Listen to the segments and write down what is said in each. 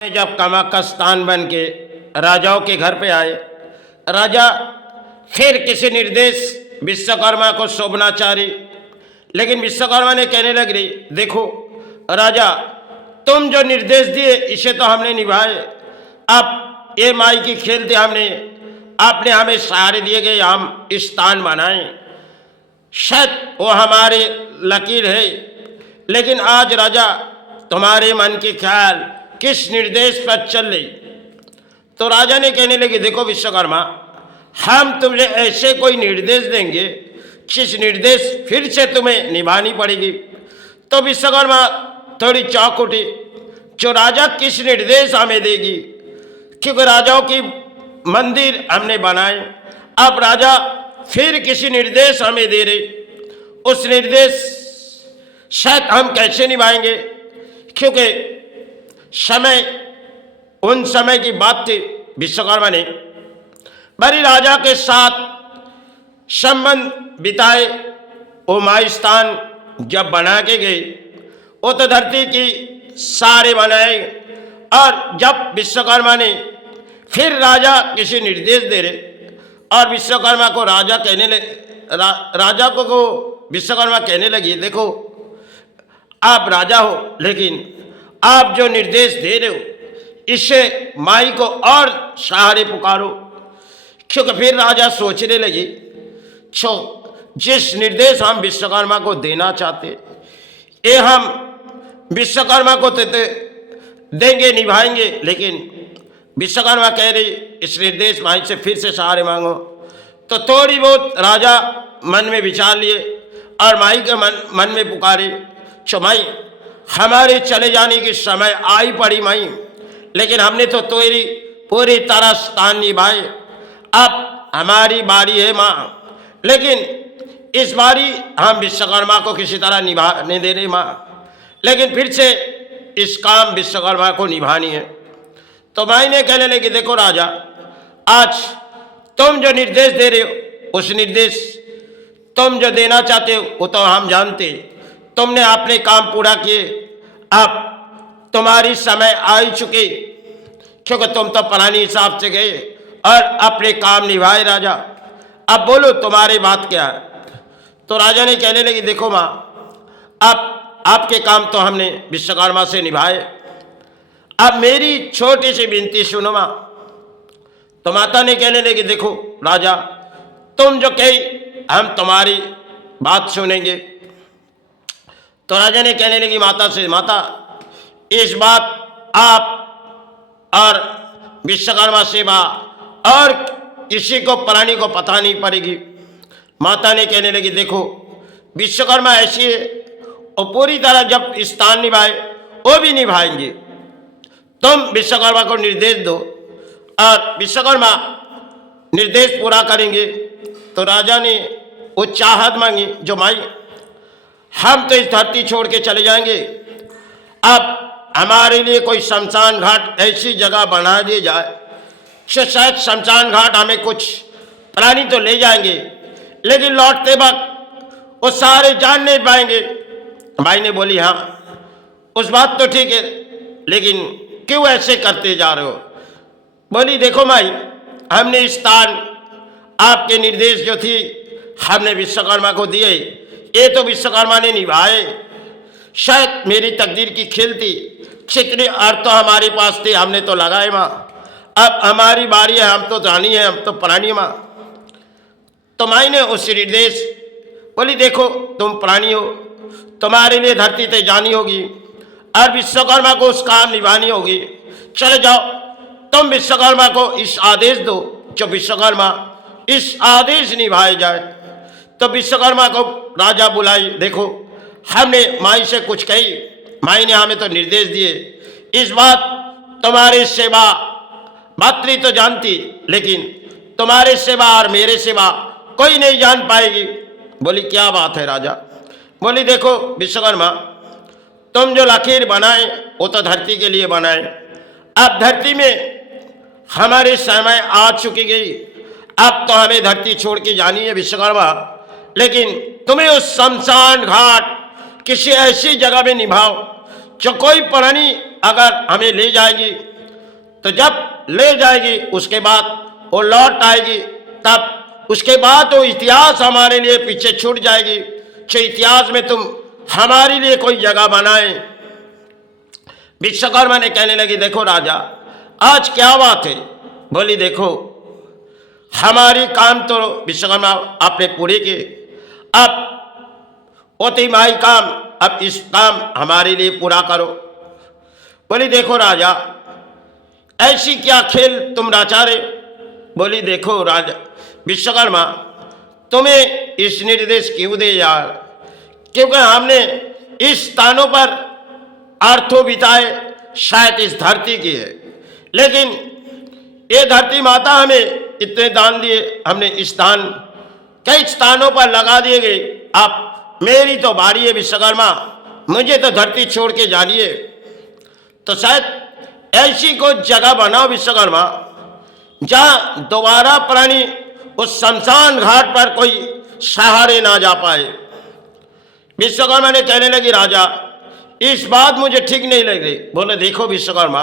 जब कामाख्या स्थान बन के राजाओं के घर पे आए, राजा फिर किसी निर्देश विश्वकर्मा को सौंपना चाह रही, लेकिन विश्वकर्मा ने कहने लग रही, देखो राजा, तुम जो निर्देश दिए इसे तो हमने निभाए। अब ये माई की खेल थे, आपने हमें सहारे दिए गए, हम स्थान बनाए, शायद वो हमारे लकीर है। लेकिन आज राजा तुम्हारे मन के ख्याल किस निर्देश पर चल रही? तो राजा ने कहने लगे, देखो विश्वकर्मा, हम तुम्हें ऐसे कोई निर्देश देंगे जिस निर्देश फिर से तुम्हें निभानी पड़ेगी। तो विश्वकर्मा थोड़ी चौंक उठी, जो राजा किस निर्देश हमें देगी, क्योंकि राजाओं की मंदिर हमने बनाए, अब राजा फिर किसी निर्देश हमें दे रहे, उस निर्देश शायद हम कैसे निभाएंगे, क्योंकि समय उन समय की बात थी। विश्वकर्मा ने बड़ी राजा के साथ संबंध बिताए। वो माई स्थान जब बना के गए, वो तो धरती की सारे बनाए, और जब विश्वकर्मा ने फिर राजा किसी निर्देश दे रहे, और विश्वकर्मा को राजा कहने राजा को विश्वकर्मा कहने लगी, देखो आप राजा हो, लेकिन आप जो निर्देश दे रहे हो इससे माई को और सहारे पुकारो। क्योंकि फिर राजा सोचने लगी, जिस निर्देश हम विश्वकर्मा को देना चाहते, ये हम विश्वकर्मा को देंगे, निभाएंगे, लेकिन विश्वकर्मा कह रही इस निर्देश माई से फिर से सहारे मांगो। तो थोड़ी बहुत राजा मन में विचार लिए और माई के मन में पुकारे, माई हमारे चले जाने की समय आई पड़ी माई, लेकिन हमने तो तेरी पूरी तरह स्थान निभाए, अब हमारी बारी है माँ, लेकिन इस बारी हम विश्वकर्मा को किसी तरह निभाने दे रहे माँ, लेकिन फिर से इस काम विश्वकर्मा को निभानी है। तो माई ने कहने लगी, देखो राजा, आज तुम जो निर्देश दे रहे हो, उस निर्देश तुम जो देना चाहते हो वो तो हम जानते, तुमने अपने काम पूरा किए, अब तुम्हारी समय आ चुकी, क्योंकि तुम तो पुरानी हिसाब से गए और अपने काम निभाए राजा, अब बोलो तुम्हारी बात क्या है? तो राजा ने कहने लगी, देखो माँ, अब आपके काम तो हमने विश्वकर्मा से निभाए, अब मेरी छोटी सी विनती सुनो माँ। तो माता ने कहने लगी, देखो राजा, तुम जो कही हम तुम्हारी बात सुनेंगे। तो राजा ने कहने लगी माता से, माता इस बात आप और विश्वकर्मा सेवा और किसी को प्राणी को पता नहीं पड़ेगी। माता ने कहने लगी, देखो विश्वकर्मा ऐसी है, और पूरी तरह जब स्थान निभाए वो भी निभाएंगे, तुम विश्वकर्मा को निर्देश दो और विश्वकर्मा निर्देश पूरा करेंगे। तो राजा ने वो चाहत मांगी, जो माई हम तो इस धरती छोड़ के चले जाएंगे, अब हमारे लिए कोई शमशान घाट ऐसी जगह बना दी जाए, शायद शमशान घाट हमें कुछ प्राणी तो ले जाएंगे, लेकिन लौटते वक्त वो सारे जान नहीं पाएंगे। भाई ने बोली, हाँ उस बात तो ठीक है, लेकिन क्यों ऐसे करते जा रहे हो? बोली, देखो माई, हमने स्थान आपके निर्देश जो थी हमने विश्वकर्मा को दिए, ये तो विश्वकर्मा ने निभाए, शायद मेरी तकदीर की खेल थी, जितने अर्थ तो हमारे पास थे हमने तो लगाए माँ, अब हमारी बारी है, हम तो रानी है, हम तो प्राणी माँ। तो माई ने उस निर्देश बोली, देखो तुम प्राणी हो, तुम्हारे लिए धरती ते जानी होगी और विश्वकर्मा को उस काम निभानी होगी, चले जाओ तुम विश्वकर्मा को इस आदेश दो, जो विश्वकर्मा इस आदेश निभाए जाए। तो विश्वकर्मा को राजा बुलाई, देखो हमने माई से कुछ कही, माई ने हमें तो निर्देश दिए, इस बात तुम्हारी सेवा मात्री तो जानती, लेकिन तुम्हारे सेवा और मेरे सेवा कोई नहीं जान पाएगी। बोली, क्या बात है राजा? बोली, देखो विश्वकर्मा, तुम जो लकीर बनाए वो तो धरती के लिए बनाए, अब धरती में हमारे समय आ चुकी गई, अब तो हमें धरती छोड़ के जानी है विश्वकर्मा, लेकिन तुम्हें उस शमशान घाट किसी ऐसी जगह में निभाओ जो कोई प्राणी अगर हमें ले जाएगी तो जब ले जाएगी उसके बाद वो लौट आएगी, तब उसके बाद वो इतिहास हमारे लिए पीछे छूट जाएगी। जो इतिहास में तुम हमारे लिए कोई जगह बनाए। विश्वकर्मा ने कहने लगी, देखो राजा, आज क्या बात है? बोली, देखो हमारी काम तो विश्वकर्मा आपने पूरे किए, अब ओतिमाई काम, अब इस काम हमारे लिए पूरा करो। बोली, देखो राजा, ऐसी क्या खेल तुम रचा रहे? बोली, देखो राजा विश्वकर्मा, तुम्हें इस निर्देश क्यों दे यार? क्योंकि हमने इस स्थानों पर अर्थों बिताए, शायद इस धरती की है, लेकिन ये धरती माता हमें इतने दान दिए, हमने इस दान कई स्थानों पर लगा दिए गए। अब मेरी तो बारी है विश्वकर्मा, मुझे तो धरती छोड़ के जानिए। तो शायद ऐसी कोई जगह बनाओ विश्वकर्मा, जहां दोबारा प्राणी उस शमशान घाट पर कोई सहारे ना जा पाए। विश्वकर्मा ने कहने लगी, राजा इस बात मुझे ठीक नहीं लग रही। बोले, देखो विश्वकर्मा,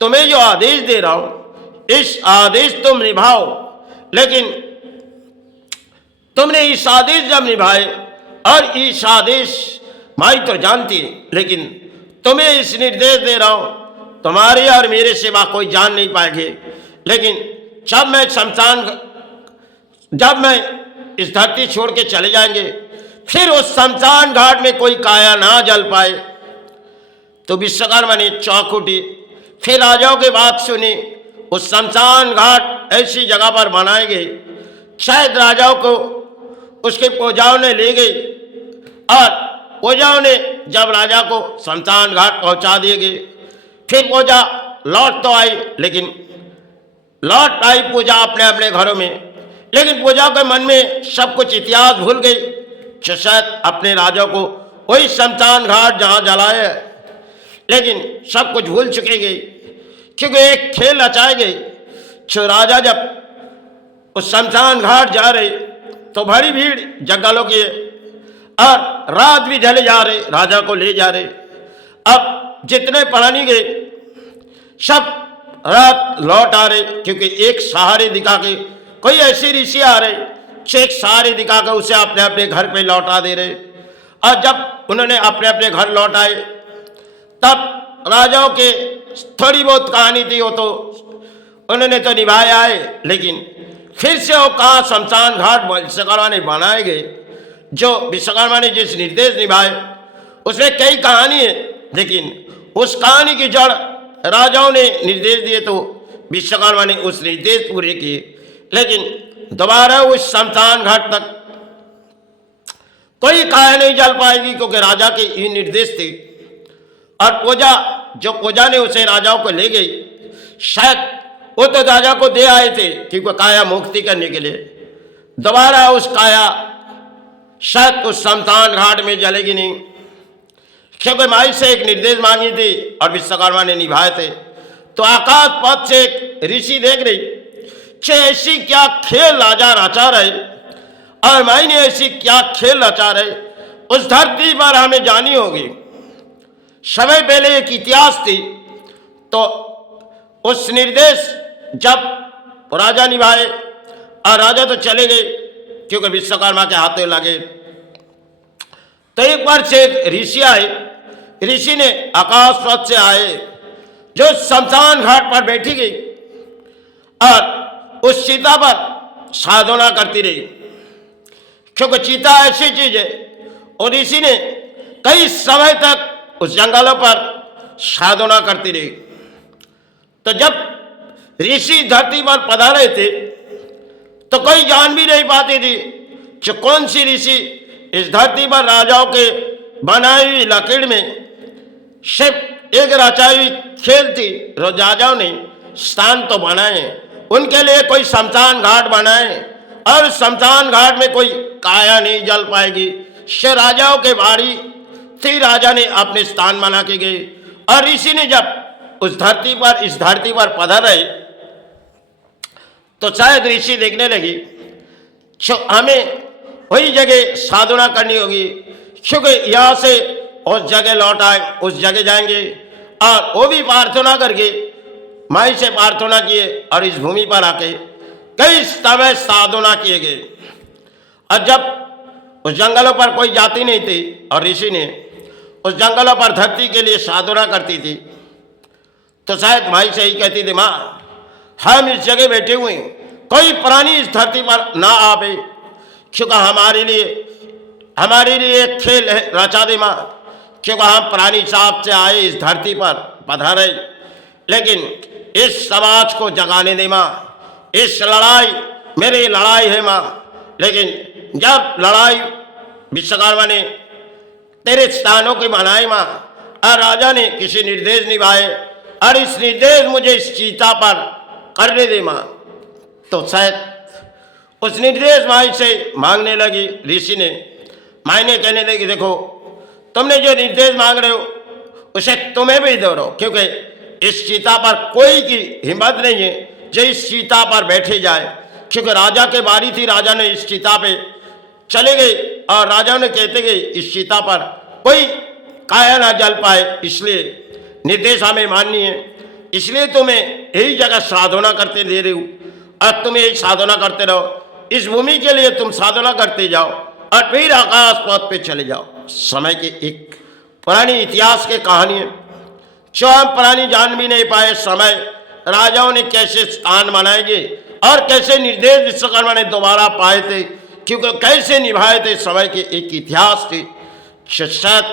तुम्हें जो आदेश दे रहा हूं, इस आदेश तुम निभाओ, लेकिन तुमने इस आदेश जब निभाए, और इस आदेश माई तो जानती, लेकिन तुम्हें इस निर्देश दे रहा हूं, तुम्हारे और मेरे सिवा कोई जान नहीं पाएंगे। लेकिन जब मैं इस धरती छोड़ के चले जाएंगे, फिर उस शमशान घाट में कोई काया ना जल पाए। तो विश्वकर्मा ने चौंक उठी, फिर राजाओं की बात सुनी। उस शमशान घाट ऐसी जगह पर बनाए गए, शायद राजाओं को उसके पूजाओं ने ले गई, और पूजाओं ने जब राजा को शमशान घाट पहुंचा दिए गए, फिर पूजा लौट तो आई, लेकिन लौट आई पूजा अपने अपने घरों में, लेकिन पूजा के मन में सब कुछ इतिहास भूल गई। शायद अपने राजा को वही शमशान घाट जहां जलाए, लेकिन सब कुछ भूल चुके गए, क्योंकि एक खेल रचाए गए। जो राजा जब उस शमशान घाट जा रहे, तो बड़ी भीड़ जंगलों की है, और रात भी ढले जा रहे, राजा को ले जा रहे। अब जितने प्राणी गए सब रात लौट आ रहे, क्योंकि एक सहारे दिखा के, कोई ऐसे ऋषि आ रहे, एक सहारे दिखा कर उसे अपने अपने घर पे लौटा दे रहे। और जब उन्होंने अपने अपने घर लौट आए, तब राजाओं के थोड़ी बहुत कहानी थी, वो तो उन्होंने तो निभाए आए, लेकिन फिर से वो कहाँ शमशान घाट विश्वकर्मा ने बनाए गए। जो विश्वकर्मा ने जिस निर्देश निभाए, उसमें कई कहानी है, लेकिन उस कहानी की जड़ राजाओं ने निर्देश दिए, तो विश्वकर्मा ने उस निर्देश पूरे किए, लेकिन दोबारा उस शमशान घाट तक कोई काया नहीं जल पाएगी, क्योंकि राजा के ये निर्देश थे। और पूजा, जो पूजा ने उसे राजाओं को ले गई, शायद वो तो राजा को दे आए थे, क्योंकि काया मुक्ति करने के लिए। दोबारा उस काया शायद उस शमशान घाट में जलेगी नहीं, क्योंकि माई से एक निर्देश मांगी थी और विश्वकर्मा ने निभाए थे। तो आकाश पथ से एक ऋषि देख रही, ऐसी क्या खेल राजा रचा रहे, और माई ने ऐसी क्या खेल रचा रहे, उस धरती पर हमें जानी होगी। समय पहले एक इतिहास थी, तो उस निर्देश जब राजा निभाए, और राजा तो चले गए क्योंकि विश्वकर्मा के हाथों लगे। तो एक बार से एक ऋषि आए, ऋषि ने आकाश पथ से आए, जो शमशान घाट पर बैठी गई, और उस चीता पर साधना करती रही, क्योंकि चीता ऐसी चीज है। और ऋषि ने कई समय तक उस जंगलों पर साधना करती रही। तो जब ऋषि धरती पर पधारे थे, तो कोई जान भी नहीं पाती थी कि कौन सी ऋषि इस धरती पर राजाओं के बनाई हुई लकीर में सिर्फ एक रचाई हुई खेल थी। राजाओं ने स्थान तो बनाए, उनके लिए कोई शमशान घाट बनाए, और शमशान घाट में कोई काया नहीं जल पाएगी। से राजाओं के बारी थी, राजा ने अपने स्थान बना के गए। और ऋषि ने जब उस धरती पर, इस धरती पर पधारे, तो शायद ऋषि देखने लगी हमें वही जगह साधना करनी होगी, क्योंकि यहाँ से उस जगह लौट आए, उस जगह जाएंगे, और वो भी प्रार्थना करके माई से प्रार्थना किए और इस भूमि पर आके कई समय साधना किए गए। और जब उस जंगलों पर कोई जाति नहीं थी और ऋषि ने उस जंगलों पर धरती के लिए साधना करती थी, तो शायद माई से ही कहती थी, माँ हम इस जगह बैठे हुए हैं, कोई प्राणी इस धरती पर ना आवे, क्योंकि हमारे लिए एक खेल है, रचा दे माँ, क्योंकि हम प्राणी हिसाब से आए इस धरती पर पधारे, लेकिन इस समाज को जगाने दे माँ। इस लड़ाई मेरी लड़ाई है माँ, लेकिन जब लड़ाई विश्वकर्मा ने तेरे स्थानों की बनाई माँ, और राजा ने किसी निर्देश निभाए और इस निर्देश मुझे इस चीता पर करने दे माँ, तो शायद उस निर्देश माई से मांगने लगी। ऋषि ने मायने कहने लगी, देखो तुमने जो निर्देश मांग रहे हो उसे तुम्हें भी दे रहो, क्योंकि इस चीता पर कोई की हिम्मत नहीं है जो इस चीता पर बैठे जाए, क्योंकि राजा के बारी थी, राजा ने इस चीता पे चले गए और राजा ने कहते गए इस चीता पर कोई काया ना जल पाए, इसलिए निर्देश हमें माननी है, इसलिए तुम्हें यही जगह साधना करते दे रही हूँ और तुम यही साधना करते रहो, इस भूमि के लिए तुम साधना करते जाओ और फिर आकाश पथ पे चले जाओ। समय के एक पुरानी इतिहास के कहानी है जो हम पुरानी जान भी नहीं पाए। समय राजाओं ने कैसे स्थान बनाएंगे और कैसे निर्देश विश्वकर्मा ने दोबारा पाए थे, क्योंकि कैसे निभाए थे, समय के एक इतिहास थे। शायद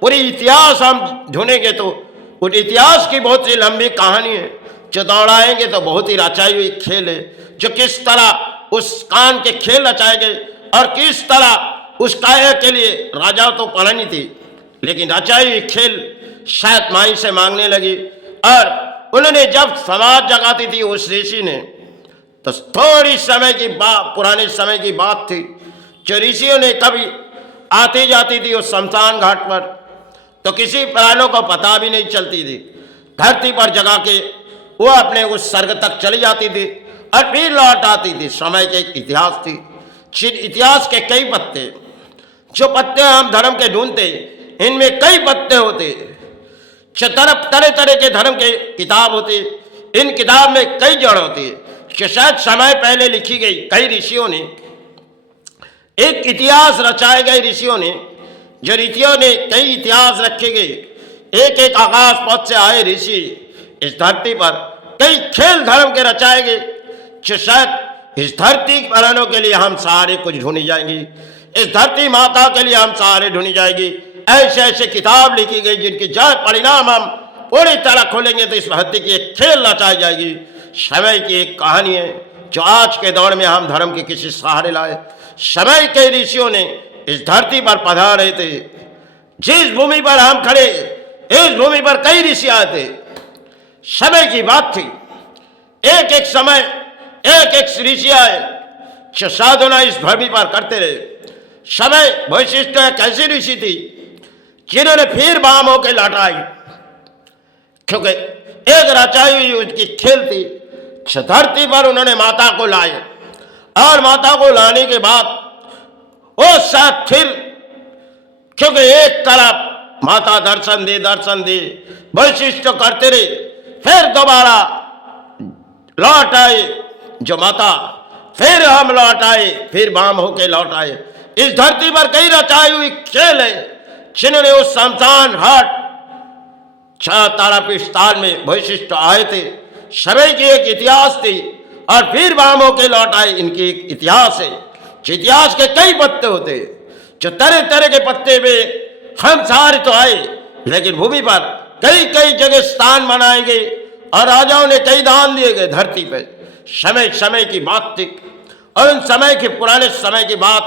पूरी इतिहास हम ढूंढेंगे तो उस इतिहास की बहुत सी लंबी कहानी है, जो दौड़ाएंगे तो बहुत ही रचाई हुई खेल है, जो किस तरह उस कान के खेल रचाए गए और किस तरह उस काया के लिए राजा तो पलानी थी, लेकिन रचाई हुई खेल शायद माई से मांगने लगी। और उन्होंने जब समाज जगाती थी उस ऋषि ने, तो थोड़ी समय की बात, पुराने समय की बात थी, जो ऋषियों ने कभी आती जाती थी उस शमशान घाट पर, तो किसी प्राणों को पता भी नहीं चलती थी, धरती पर जगा के वो अपने उस स्वर्ग तक चली जाती थी और फिर लौट आती थी। समय के एक इतिहास थी, इतिहास के कई पत्ते, जो पत्ते हम धर्म के ढूंढते इनमें कई पत्ते होते, तरह तरह के धर्म के किताब होते, इन किताब में कई जड़ होती, कि शायद समय पहले लिखी गई। कई ऋषियों ने एक इतिहास रचाए गए, ऋषियों ने जो ऋषियों ने कई इतिहास रखे गए, एक एक आकाश पथ से आए ऋषि इस धरती पर कई खेल धर्म के रचाए गए, जो शायद इस धरती प्राणों के लिए हम सारे कुछ ढूंढी जाएंगी, इस धरती माता के लिए हम सारे ढूंढी जाएगी। ऐसे ऐसे किताब लिखी गई जिनकी जड़ परिणाम हम पूरी तरह खोलेंगे तो इस धरती की एक खेल रचाई जाएगी। समय की एक कहानी है जो आज के दौर में हम धर्म के किसी सहारे लाए। समय के ऋषियों ने इस धरती पर पधारे थे, जिस भूमि पर हम खड़े इस भूमि पर कई ऋषि आए थे। समय की बात थी, एक एक समय एक एक ऋषि आए जो साधना इस धरती पर करते रहे। समय वैशिष्ट एक ऐसी ऋषि थी जिन्होंने फिर बाम होकर लौटाई, क्योंकि एक रचाई हुई उसकी खेल थी। धरती पर उन्होंने माता को लाए और माता को लाने के बाद वो साथ फिर, क्योंकि एक तरफ माता दर्शन दे वैशिष्ट करते रहे, फिर दोबारा लौट आए जो माता, फिर हम लौट आए, फिर बाम होके लौट आए। इस धरती पर कई रचाई हुई खेल है जिन्होंने उस शमशान घाट तारापीठ स्थान में वैशिष्ट आए थे। समय की एक इतिहास थी और फिर बाम होके लौट आए, इनकी एक इतिहास है। इतिहास के कई पत्ते होते, जो तरह तरह के पत्ते में हम सारे तो आए, लेकिन भूमि पर कई कई जगह स्थान बनाए गए और राजाओं ने कई दान दिए गए धरती पर। समय की बात थी और उन समय के पुराने समय की बात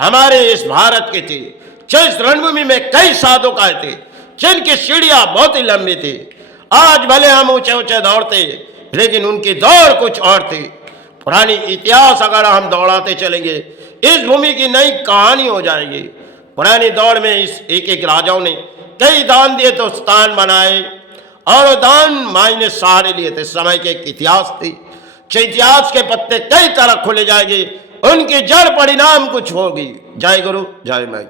हमारे इस भारत की थी, जिस रणभूमि में कई साधक आए थे, जिनकी सीढ़ियां बहुत ही लंबी थी। आज भले हम ऊंचे ऊंचे दौड़ते, लेकिन उनकी दौड़ कुछ और थी। पुरानी इतिहास अगर हम दौड़ाते चलेंगे, इस भूमि की नई कहानी हो जाएगी। पुरानी दौड़ में इस एक एक राजाओं ने कई दान दिए तो स्थान बनाए और दान मायने सहारे लिए थे। समय के एक इतिहास थी, जो इतिहास के पत्ते कई तरह खुले जाएंगे, उनकी जड़ परिणाम कुछ होगी। जय गुरु जय माई।